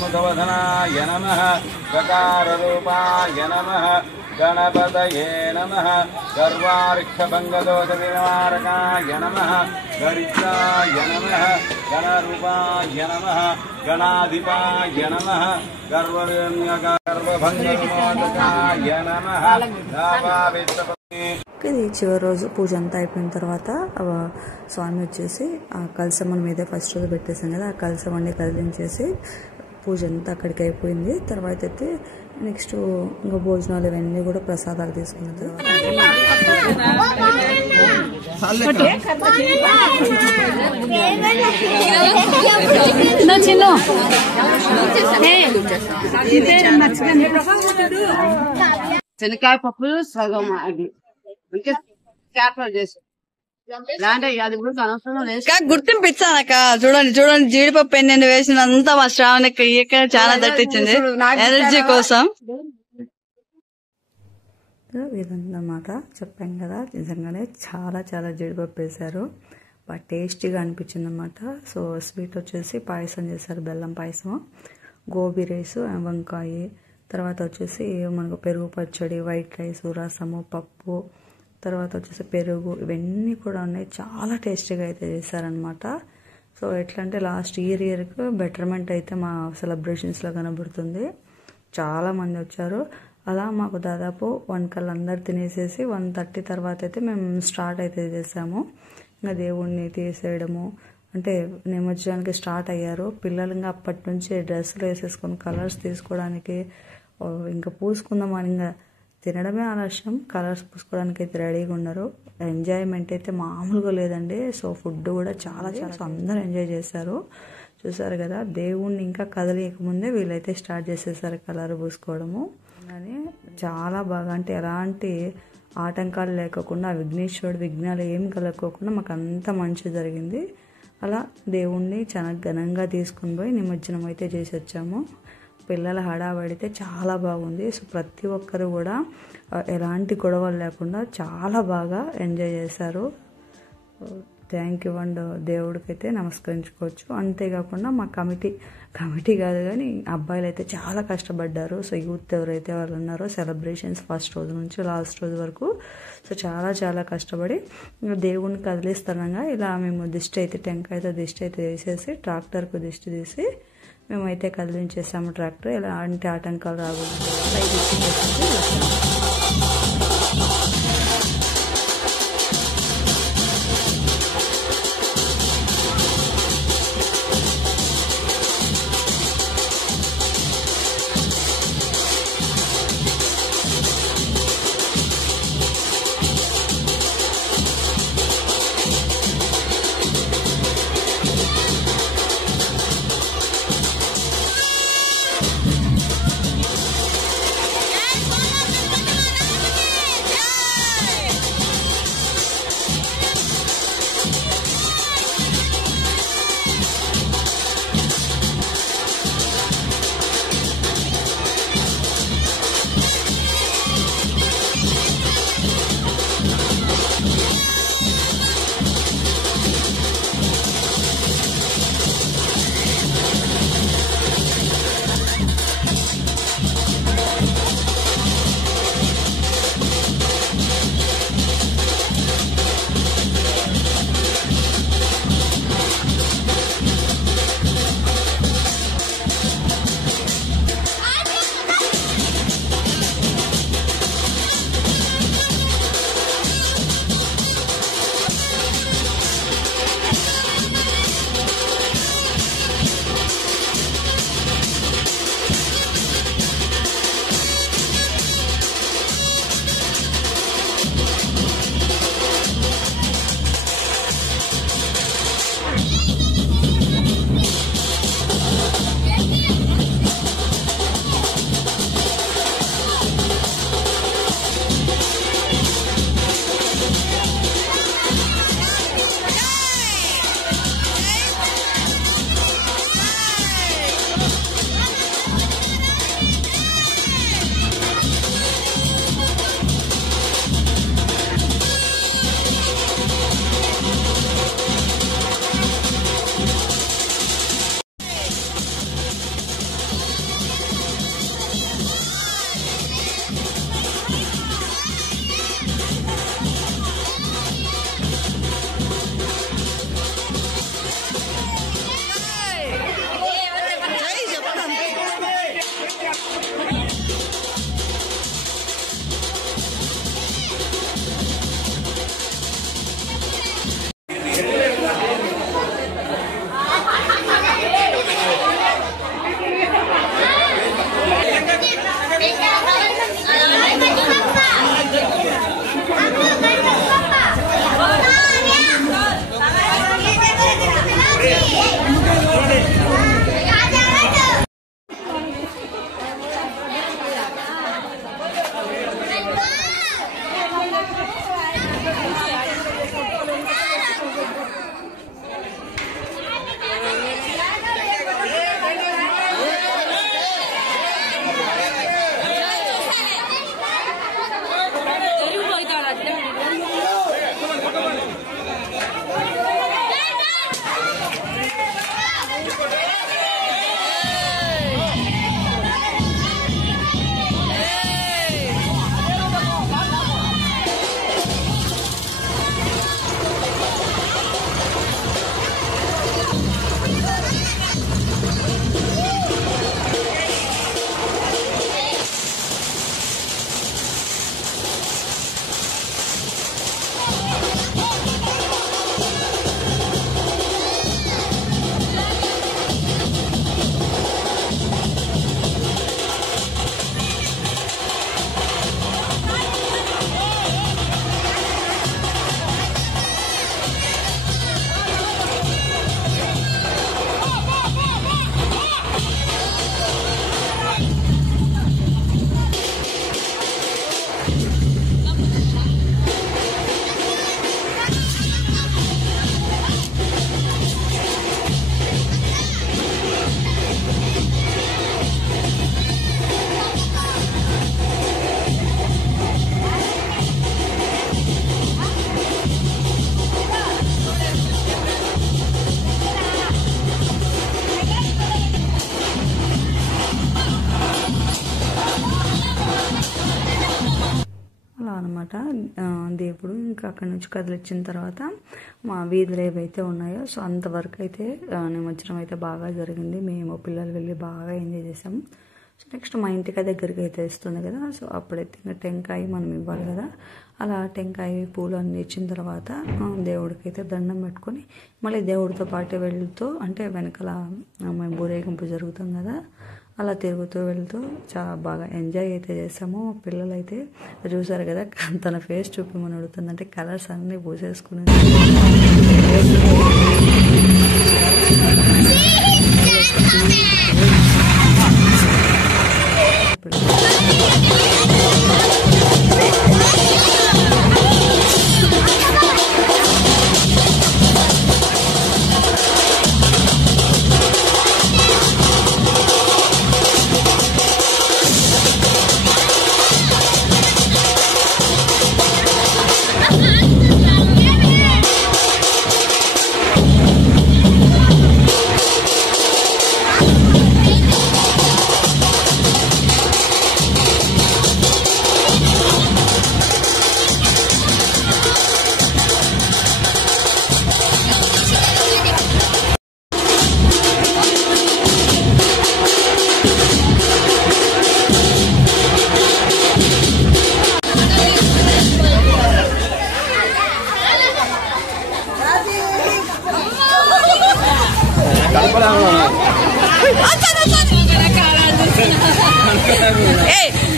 मुखवदनाय नमः गकाररूपाय नमः गणपतये नमः सर्वार्क्षभङ्गदोषनिवारकाय नमः गरित्राय नमः गणरूपाय नमः गणाधिपाय नमः गर्वभङ्गविमोचकाय नमः ఇది చివరి రోజు పూజ అంతా అయిపోయిన తర్వాత స్వామి వచ్చేసి ఆ కలశం మన మీదే ఫస్ట్ రోజు పెట్టేసాం కదా, ఆ కలశం అన్ని కదిలించేసి పూజ అంతా అక్కడికి అయిపోయింది. తర్వాత అయితే నెక్స్ట్ ఇంకా భోజనాలు ఇవన్నీ కూడా ప్రసాదాలు తీసుకున్న తర్వాత శనక్కాయ పప్పు సగం గుర్తింపు ఇచ్చానక్క. చూడండి చూడండి జీడిపప్పు ఎన్ని వేసినంత మా శ్రావణకి ఇక్కడ చాలా తట్టించింది ఎనర్జీ కోసం. ఇదన్నమాట చెప్పాం కదా, నిజంగానే చాలా చాలా జీడిపప్పు వేశారు, బాగా టేస్టీగా అనిపించింది అనమాట. సో స్వీట్ వచ్చేసి పాయసం చేశారు, బెల్లం పాయసం, గోబీ రైస్, వంకాయ, తర్వాత వచ్చేసి మనకు పెరుగు పచ్చడి, వైట్ రైస్, రసము, పప్పు, తర్వాత వచ్చేసి పెరుగు, ఇవన్నీ కూడా ఉన్నాయి. చాలా టేస్టీగా అయితే చేశారనమాట. సో ఎట్లా అంటే లాస్ట్ ఇయర్కి బెటర్మెంట్ అయితే మా సెలబ్రేషన్స్లో కనబడుతుంది. చాలామంది వచ్చారు. అలా మాకు దాదాపు 1 కల్లా అందరు తినేసేసి 1:30 తర్వాత అయితే మేము స్టార్ట్ అయితే చేసాము. ఇంకా దేవుణ్ణి తీసేయడము అంటే నిమజ్జనానికి స్టార్ట్ అయ్యారు పిల్లలు. ఇంకా అప్పటి నుంచి డ్రెస్సులు వేసేసుకొని కలర్స్ తీసుకోవడానికి ఇంకా పూసుకుందామని, ఇంకా తినడమే ఆలస్యం, కలర్స్ పూసుకోవడానికి అయితే రెడీగా ఉన్నారు. ఎంజాయ్మెంట్ అయితే మామూలుగా లేదండి. సో ఫుడ్ కూడా చాలా చాలా అందరూ ఎంజాయ్ చేశారు. చూసారు కదా, దేవుణ్ణి ఇంకా కదలియకముందే వీళ్ళైతే స్టార్ట్ చేసేసారు కలర్ పూసుకోవడము. కానీ చాలా బాగా, అంటే ఎలాంటి ఆటంకాలు లేకోకుండా, విఘ్నేశ్వరుడు విఘ్నాలు ఏం కలగకోకుండా మాకు అంత మంచి జరిగింది. అలా దేవుణ్ణి చాలా ఘనంగా తీసుకుని పోయి నిమజ్జనం అయితే చేసి వచ్చాము. పిల్లల హడావడితే చాలా బాగుంది. సో ప్రతి ఒక్కరు కూడా ఎలాంటి గొడవలు లేకుండా చాలా బాగా ఎంజాయ్ చేశారు. థ్యాంక్ యూ అండ్ దేవుడికి అయితే నమస్కరించుకోవచ్చు. అంతేకాకుండా మా కమిటీ కాదు కానీ అబ్బాయిలు అయితే చాలా కష్టపడ్డారు. సో యూత్ ఎవరైతే వాళ్ళు ఉన్నారో సెలబ్రేషన్స్ ఫస్ట్ రోజు నుంచి లాస్ట్ రోజు వరకు సో చాలా చాలా కష్టపడి దేవుడిని కదిలిస్తానంగా ఇలా మేము టెంకాయతో దిష్టి అయితే వేసేసి ట్రాక్టర్కు దిష్టి తీసి మేమైతే కదిలించేసాము. ట్రాక్టర్ ఎలాంటి ఆటంకాలు రాకూడదు. దేవుడు. ఇంకా అక్కడి నుంచి కదిలిచ్చిన తర్వాత మా వీధులు ఏవైతే ఉన్నాయో సో అంతవరకు అయితే నిమజ్జనం అయితే బాగా జరిగింది. మేము పిల్లలు వెళ్ళి బాగా ఎంజాయ్ చేసాము. సో నెక్స్ట్ మా ఇంటికి దగ్గరికి అయితే ఇస్తుంది కదా, సో అప్పుడైతే ఇంకా టెంకాయ మనం ఇవ్వాలి కదా, అలా టెంకాయ పూలు అన్నీ ఇచ్చిన తర్వాత దేవుడికి అయితే దండం పెట్టుకొని మళ్ళీ దేవుడితో పాటు వెళ్తూ అంటే వెనకాల మేము ఊరేగింపు జరుగుతాం కదా, అలా తిరుగుతూ వెళ్తూ చాలా బాగా ఎంజాయ్ అయితే చేసాము. పిల్లలు అయితే చూసారు కదా, తన ఫేస్ చూపిమని అడుగుతుంది, అంటే కలర్స్ అన్నీ పూసేసుకుని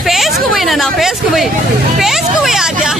फेस को भाई ना फेस को भाई आ जा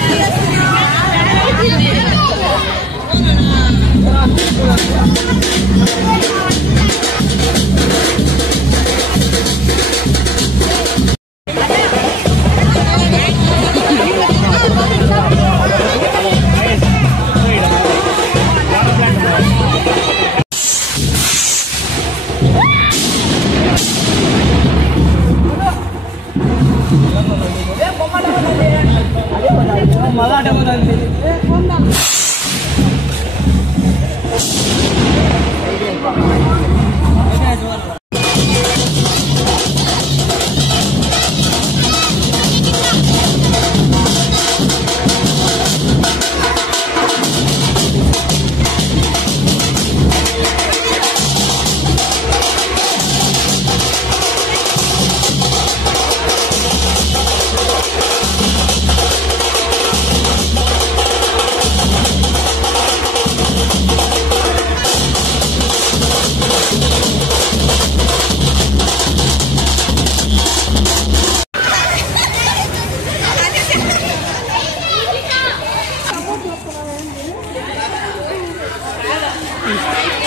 Thank you.